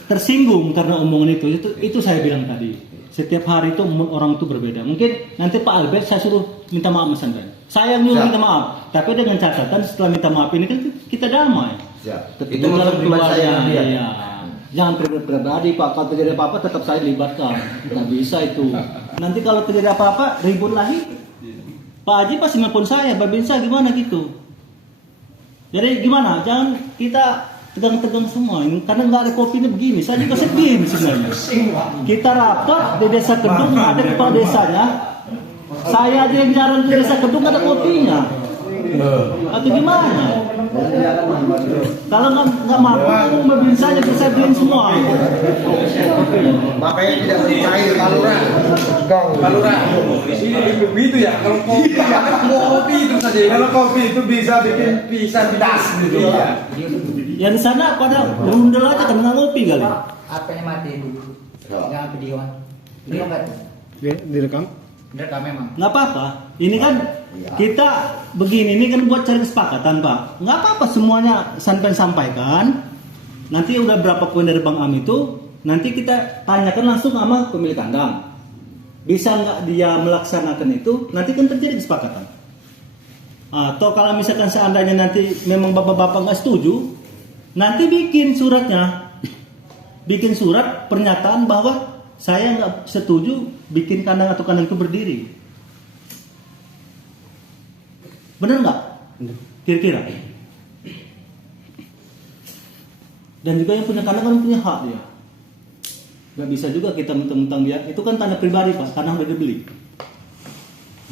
tersinggung karena omongan itu saya bilang tadi. Setiap hari itu orang itu berbeda. Mungkin nanti Pak Albert saya suruh minta maaf Mas Andren. Saya nyuruh minta maaf, tapi dengan catatan setelah minta maaf ini kan kita damai. Siap. Itu dalam keluarga. Iya. Jangan pribadi Pak, kalau terjadi apa-apa tetap saya libatkan. Nggak bisa itu. Nanti kalau terjadi apa-apa ribut lagi. Pak Haji pasti nelfon saya, Babinsa gimana gitu. Jadi gimana? Jangan kita tegang-tegang semua ini karena nggak ada kopinya begini. Saya juga sedih sebenarnya. Kita rapat di desa Kedung, ada kepala desanya. Saya aja yang jalan ke desa Kedung ada kopinya. Atau gimana? Kalau nggak mampu, mobil saya bisa beliin semua. Bapaknya tidak cair Kalura. Di sini begitu ya. Kalau kopi itu saja. Kalau kopi itu bisa bikin das gitu ya. Ya di sana pada rundel aja kan nggak ngopi kali. HP-nya mati dulu. Jangan videoan. Video nggak? Direkam? Direkam memang. Nggak apa-apa. Ini kan kita begini, ini kan buat cari kesepakatan Pak. Nggak apa-apa semuanya sampaikan. Nanti udah berapa poin dari Bang Am itu nanti kita tanyakan langsung sama pemilik kandang. Bisa nggak dia melaksanakan itu? Nanti kan terjadi kesepakatan. Atau kalau misalkan seandainya nanti memang bapak-bapak nggak setuju, nanti bikin suratnya, bikin surat pernyataan bahwa saya nggak setuju bikin kandang atau kandang itu berdiri. Benar nggak? Kira-kira. Dan juga yang punya kandang kan punya hak dia. Nggak bisa juga kita mentang-mentang dia. Itu kan tanah pribadi Pak, kandang udah dibeli.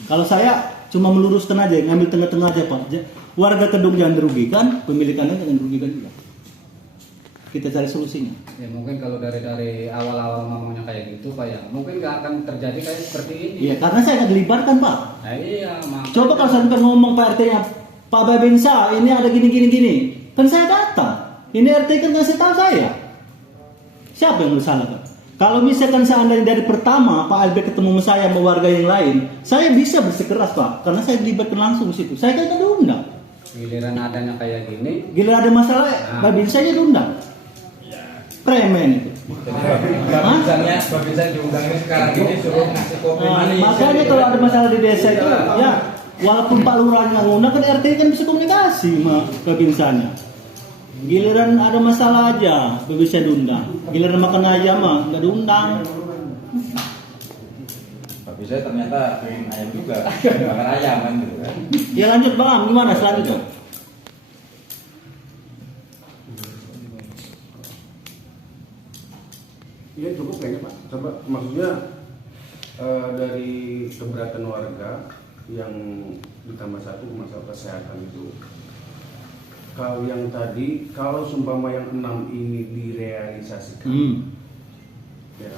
Kalau saya cuma meluruskan aja, ngambil tengah-tengah aja Pak. Warga Kedung jangan dirugikan, pemilik kandang jangan dirugikan juga. Kita cari solusinya. Ya mungkin kalau dari awal-awal ngomongnya kayak gitu Pak ya, mungkin nggak akan terjadi kayak seperti ini. Iya, karena saya nggak dilibatkan Pak. Nah, iya, makanya. Coba kalau sampai ngomong Pak RT-nya, Pak Babinsa ini ada gini. Kan saya datang. Ini RT kan ngasih tahu saya. Siapa yang salah Pak? Kalau misalkan seandainya dari pertama Pak Albert ketemu sama saya sama warga yang lain, saya bisa bersikeras Pak, karena saya dilibatkan langsung di situ. Saya kan diundang. Giliran adanya kayak gini, Gila ada masalah, Babinsa aja diundang. Premen itu. Babinsa diundangnya sekarang ini suruh ngasih kopi manis. Makanya kalau ada masalah di desa itu, ya walaupun Pak Lurah nggak ngundang, kan RT kan bisa komunikasi sama Babinsanya. Giliran ada masalah aja, bisa diundang. Giliran makan ayam mah nggak diundang. Tapi saya ternyata pengen ayam juga, makan ayam kan gitu kan. Ya lanjut Bang, gimana selanjutnya? Iya cukup kayaknya Pak. Coba maksudnya dari keberatan warga yang ditambah satu masalah kesehatan itu. Kalau yang tadi, kalau sumpama yang 6 ini direalisasikan, ya,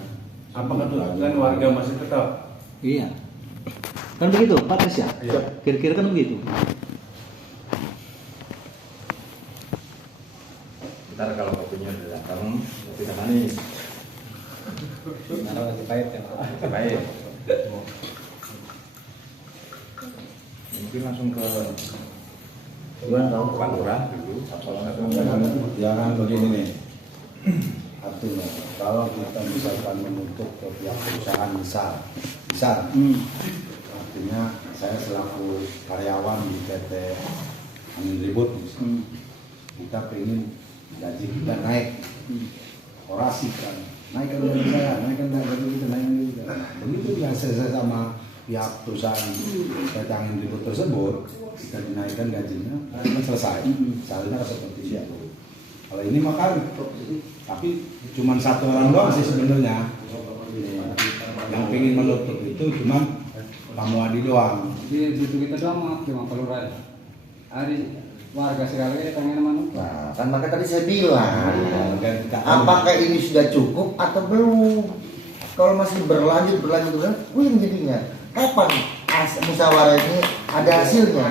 apakah kan warga masih tetap? Iya. Kan begitu, Pak Tris ya? Iya. Kira-kira kan begitu. Ntar kalau kopinya udah datang, kopi udah manis. kalau masih pahit ya Pak. Baik. Mungkin langsung ke Pak Lurah dulu. Jangan begini nih. Artinya kalau kita misalkan menuntut ke pihak perusahaan besar, artinya saya selaku karyawan di PT Angin Ribut, kita pengen gaji kita naik, orasi kan, naikkan gaji saya, naikkan gaji kita, naikkan gaji kita. Begitu yang selesai sama pihak perusahaan PT Angin Ribut tersebut, kita dinaikkan gajinya, kan selesai. Misalnya seperti itu. Kalau ini maka tapi cuma satu orang doang sih sebenarnya yang pengen menutup itu cuma Pak Muadi doang. Jadi itu kita doang maaf cuma Pak Lurah. Hari warga sekali pengen menutup. Nah, kan maka tadi saya bilang, apakah ini sudah cukup atau belum? Kalau masih berlanjut, wih jadinya. Kapan musyawarah ini ada hasilnya?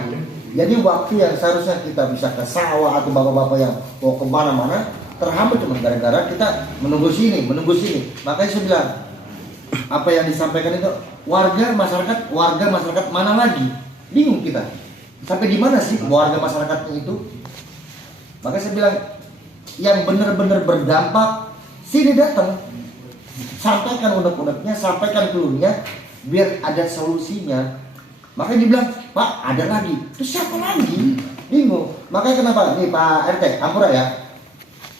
Jadi waktu yang seharusnya kita bisa ke sawah atau bapak-bapak yang mau ke mana-mana terhambat cuma gara-gara kita menunggu sini. Makanya saya bilang apa yang disampaikan itu warga masyarakat mana lagi? Bingung kita. Sampai di mana sih warga masyarakatnya itu? Makanya saya bilang yang benar-benar berdampak sini datang. Sampaikan unek-uneknya, sampaikan keluhnya biar ada solusinya. Makanya dibilang, Pak ada lagi. Terus siapa lagi? Bingung. Makanya kenapa? Nih Pak RT, Ampura ya.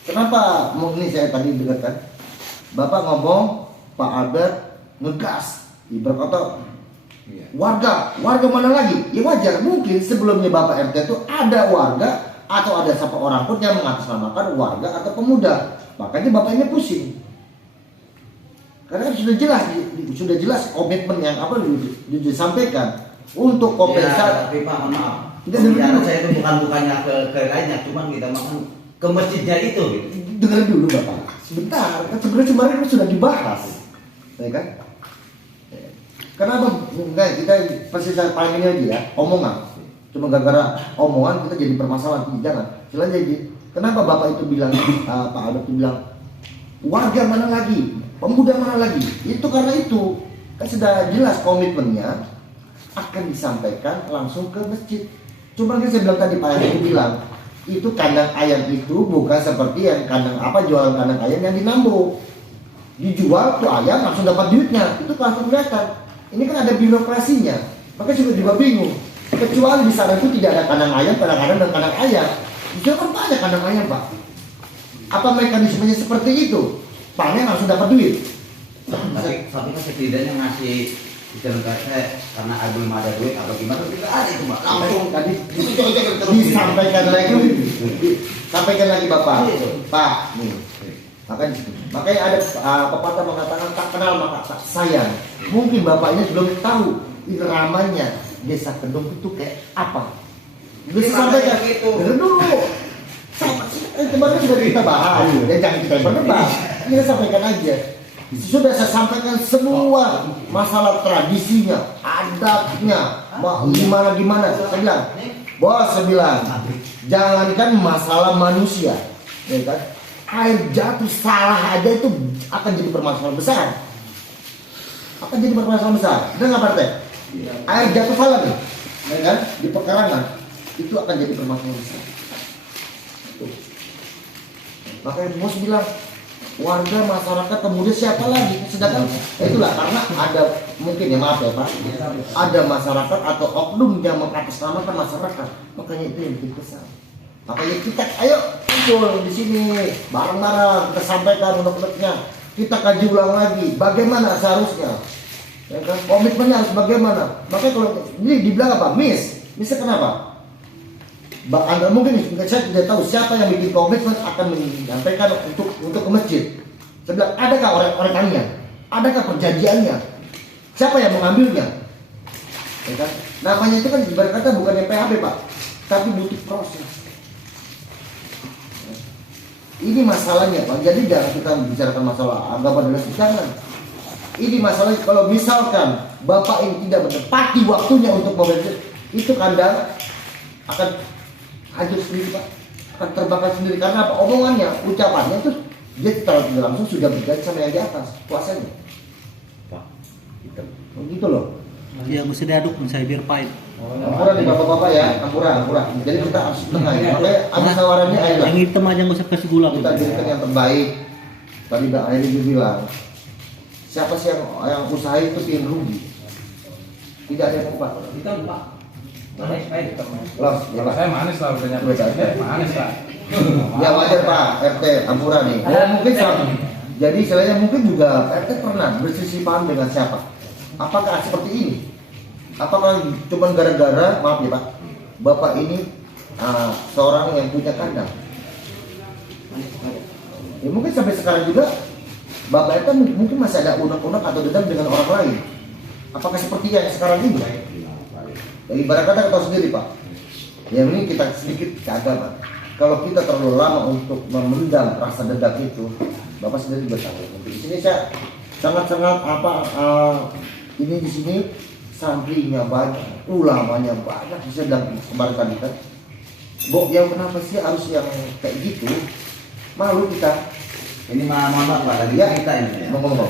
Kenapa? Ini saya tadi dengarkan. Bapak ngomong, Pak Albert ngegas. Berkata, warga mana lagi? Ya wajar. Mungkin sebelumnya Bapak RT itu ada warga atau ada siapa orang pun yang mengatasnamakan warga atau pemuda. Makanya Bapaknya pusing. Karena kan sudah jelas komitmen yang apa disampaikan. Untuk kompensasi. Ya, tapi Pak, maaf. Bicara saya itu bukannya ke lainnya, cuma kita makan ke masjidnya itu. Dengar dulu Bapak. Sebentar, kan sebenarnya sudah dibahas, ya kan? Kenapa? Enggak, kita pasti paling ini aja ya, omongan. Cuma gara-gara omongan kita jadi permasalahan. Jangan. Selain jadi, kenapa Bapak itu bilang, Pak Albert itu bilang, warga mana lagi, pemuda mana lagi? Itu karena itu kan sudah jelas komitmennya. Akan disampaikan langsung ke masjid. Cuma kan saya bilang tadi Pak Ayam bilang itu kandang ayam itu bukan seperti yang kandang jualan kandang ayam yang di Nambo. dijual tuh ayam langsung dapat duitnya, itu langsung kelihatan. Ini kan ada birokrasinya, makanya juga bingung. Kecuali di sana itu tidak ada kandang ayam, kadang-kadang dan kandang ayam. Di sana kan banyak kandang ayam, Pak. Apa mekanismenya seperti itu? Panen langsung dapat duit. Tapi kan setidaknya ngasih jalan PT karena belum ada duit apa gimana tidak ada itu Pak. Langsung tadi disampaikan lagi Bapak. Pak, nih. Makanya ada pepatah mengatakan tak kenal maka tak sayang. Mungkin bapaknya belum tahu iramanya desa Kedung itu kayak apa. Bisa sampaikan gitu. Dengar dulu. Kemarin sudah kita bahas, ya jangan kita berdebat. Kita sampaikan aja. Sudah saya sampaikan semua masalah tradisinya, adatnya, gimana. Saya bilang, jangankan masalah manusia, ya kan? Air jatuh salah aja itu akan jadi permasalahan besar. Dengar Pak RT? Air jatuh salah nih, ya kan? Di pekarangan itu akan jadi permasalahan besar. Makanya bos bilang warga masyarakat kemudian siapa lagi, sedangkan itulah karena ada mungkin ya maaf ya Pak, ada masyarakat atau oknum yang mengatasnamakan masyarakat, makanya itu yang lebih besar. Makanya kita ayo muncul di sini bareng-bareng kita sampaikan unek-uneknya, kita kaji ulang lagi bagaimana seharusnya, ya kan? Komitmennya harus bagaimana. Makanya kalau ini dibilang apa, misnya kenapa? Anda mungkin saya tidak tahu siapa yang bikin komitmen akan menyampaikan untuk ke masjid. Saya bilang, adakah orang-orangnya? Adakah perjanjiannya? Siapa yang mengambilnya? Ya kan? Namanya itu kan ibarat kata bukan yang PHP Pak, tapi butuh proses. Ini masalahnya Pak. Jadi jangan kita bicarakan masalah agama dan jangan. Ini masalahnya kalau misalkan Bapak ini tidak menepati waktunya untuk mobil itu kandang akan hancur sendiri Pak, akan terbakar sendiri karena apa? Omongannya, ucapannya itu dia kalau tidak langsung sudah berjanji sama yang di atas kuasanya. Pak, gitu loh. Ya mesti diaduk saya biar pahit. Ampura nih bapak-bapak ya, ampura. Jadi kita harus tengah ya. Makanya sawarannya ayo lah. Yang hitam aja nggak usah kasih gula. Kita jadikan yang terbaik. Tadi Mbak Aini juga bilang, siapa sih yang usaha itu ingin rugi? Tidak ada yang kuat. Kita lupa. Saya manis lah udah nyampe. Manis lah. Ya wajar Pak RT Ampura nih. Mungkin sama. Jadi istilahnya mungkin juga RT pernah bersisi paham dengan siapa? Apakah seperti ini? Apakah cuma gara-gara maaf ya Pak, Bapak ini seorang yang punya kandang? Ya mungkin sampai sekarang juga Bapak itu mungkin masih ada unek-unek atau dendam dengan orang lain. Apakah seperti yang sekarang ini? Jadi ibarat kata tahu sendiri Pak. Yang ini kita sedikit ke agama. Kalau kita terlalu lama untuk memendam rasa dendam itu, Bapak sendiri juga tahu. Di sini saya sangat-sangat ini di sini santrinya banyak, ulamanya banyak. Saya bilang kemarin tadi kan, Bok, yang kenapa sih harus yang kayak gitu? Malu kita. Ini mohon maaf Pak, tadi Ya. kita ini. Ngomong-ngomong,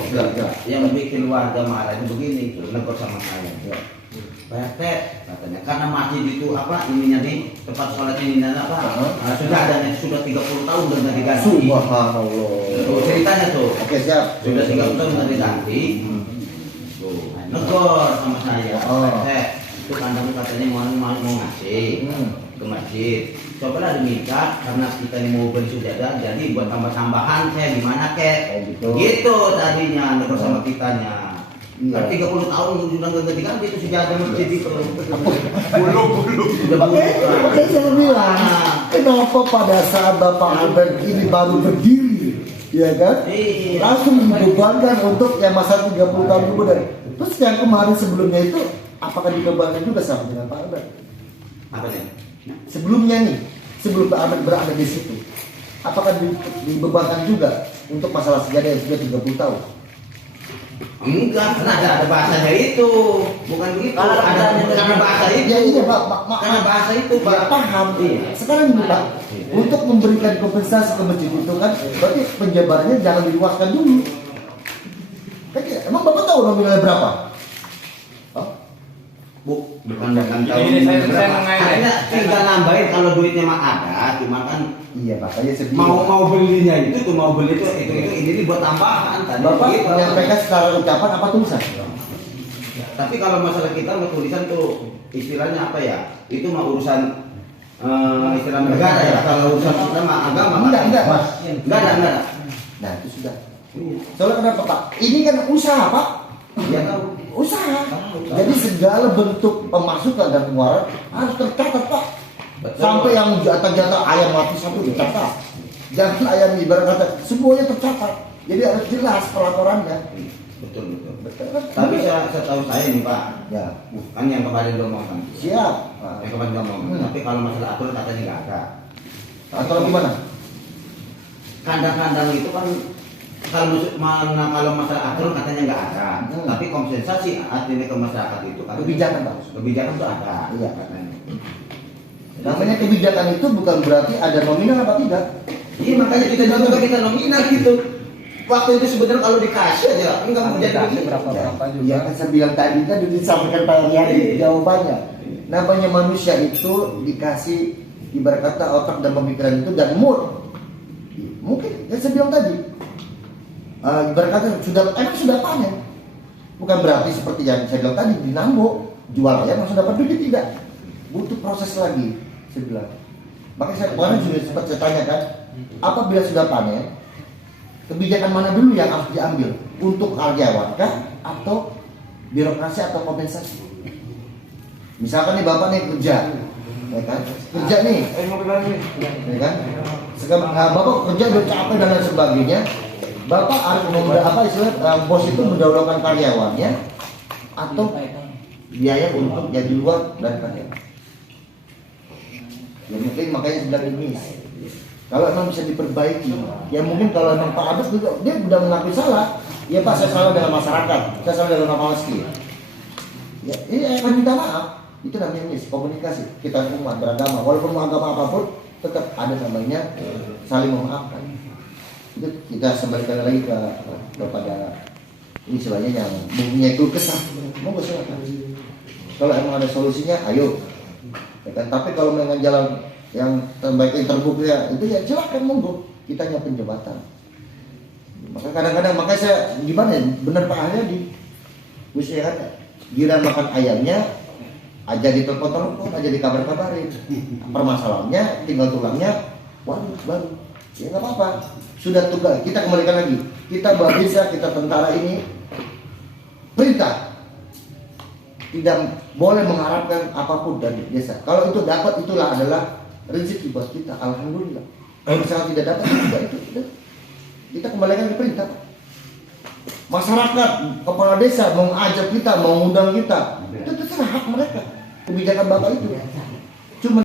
Yang bikin warga marah itu begini, negor sama saya. Ya. Pak RT katanya karena masjid itu apa ininya nih tempat sholat ini dan apa sudah adanya sudah 30 tahun dan nggak diganti. Subhanallah. Tuh ceritanya tuh. Oke siap. Sudah 30 tahun nggak diganti. Tuh negor sama saya. Pak RT itu kandang katanya mau ngasih ke masjid. Cobalah diminta karena kita ini mau beli sujadah jadi buat tambah-tambahan saya gimana kek. Gitu tadinya negor sama kitanya. Iya. 30 tahun sudah nggak diganti itu sejadah masjid itu. Bulu. Makanya saya bilang, kenapa pada saat Bapak Albert ini baru berdiri, ya kan? Iya. Langsung dibebankan untuk yang masa 30 tahun kemudian. Terus yang kemarin sebelumnya itu, apakah dibebankan juga sama dengan Pak Albert? Apa nih? Sebelumnya nih, sebelum Pak Albert berada di situ, apakah dibebankan juga untuk masalah sejadah yang sudah 30 tahun? Enggak, karena ada bahasanya itu, bukan begitu. Karena bahasa itu. Ya iya Pak, Karena bahasa itu Pak. Ya, paham. Sekarang ini Pak, untuk memberikan kompensasi ke masjid itu kan, berarti penjabarannya jangan diluaskan dulu. Kan, emang Bapak tahu nominalnya berapa? Oh? bukan Ini saya mengaitkan. tinggal nambahin kalau duitnya mah ada, cuma kan Iya makanya saya bilang. mau belinya itu mau beli itu ini buat tambahan tadi. Bapak gitu. menyampaikan secara ucapan apa tulisan? Tapi kalau masalah kita mau tulisan tuh istilahnya apa ya? Itu mah urusan istilah negara ya. Kalau urusan kita mah agama. Enggak, Mas. Enggak ada. Nah itu sudah. Soalnya kenapa Pak? Ini kan usaha Pak. Ya tahu. Usaha. Jadi segala bentuk pemasukan dan pengeluaran harus tercatat Pak. Betul. Sampai yang jatah-jatah ayam mati satu dicatat. Jangan ayam ibarat kata semuanya tercatat. Jadi harus jelas pelaporannya. Betul. Tapi saya tahu saya nih Pak. Ya. Kan yang kemarin ngomongkan. Siap. Yang kemarin ngomong. Tapi kalau masalah aturan katanya nggak ada. Atau gimana? Kandang-kandang itu kan kalau masalah aturan katanya nggak ada. Tapi kompensasi artinya ke masyarakat itu kan Kebijakan Pak. kebijakan itu ada. Iya. Katanya. Namanya kebijakan itu bukan berarti ada nominal apa tidak. Iya makanya kita juga nominal gitu. Waktu itu sebenarnya kalau dikasih aja nggak mau jadi begini. berapa juga. Ya kan saya bilang tadi kan udah disampaikan Pak Yadi jawabannya. Namanya manusia itu dikasih ibarat kata otak dan pemikiran itu dan mood. Mungkin yang saya bilang tadi ibarat kata sudah panen. Bukan berarti seperti yang saya bilang tadi di Nambo jual ayam langsung dapat duit, tidak. Butuh proses lagi saya bilang. Makanya saya kemarin juga sempat saya tanyakan apabila sudah panen kebijakan mana dulu yang harus diambil untuk karyawan kah atau birokrasi atau kompensasi. Misalkan nih bapak nih kerja, ya kan? Kerja nih, ya kan? Sekarang bapak kerja udah capek dan lain sebagainya. Bapak harus bos itu mendahulukan karyawannya atau biaya untuk jadi luar dan karyawan. Ya mungkin makanya bilang ini. Kalau emang bisa diperbaiki, ya mungkin kalau emang Pak Abes juga dia udah mengakui salah, ya Pak saya salah dengan masyarakat, saya salah dengan orang miskin. Ya ini akan minta maaf, itu namanya komunikasi. Kita umat beragama, walaupun agama apapun, tetap ada namanya saling memaafkan. Itu kita kembalikan lagi kepada ini istilahnya yang mempunyai keluh kesah, mau silakan. Kalau emang ada solusinya, ayo. Ya kan? Tapi kalau dengan jalan yang terbaik yang terbuka itu ya silakan monggo, kita nyiapin jembatan. Maka kadang-kadang makanya saya gimana ya, benar Pak Haryadi usia kan giliran makan ayamnya aja ditelepon-telepon, aja dikabar-kabarin, permasalahannya tinggal tulangnya waduh baru ya nggak apa-apa, sudah tugas kita kembalikan lagi, kita bisa kita tentara ini perintah tidak boleh mengharapkan apapun dari desa. Kalau itu dapat itulah adalah rezeki buat kita, alhamdulillah. Kalau misalnya tidak dapat juga itu kita kembalikan ke perintah. Masyarakat, kepala desa mau ngajak kita, mau ngundang kita, itu terserah hak mereka. Kebijakan bapak itu.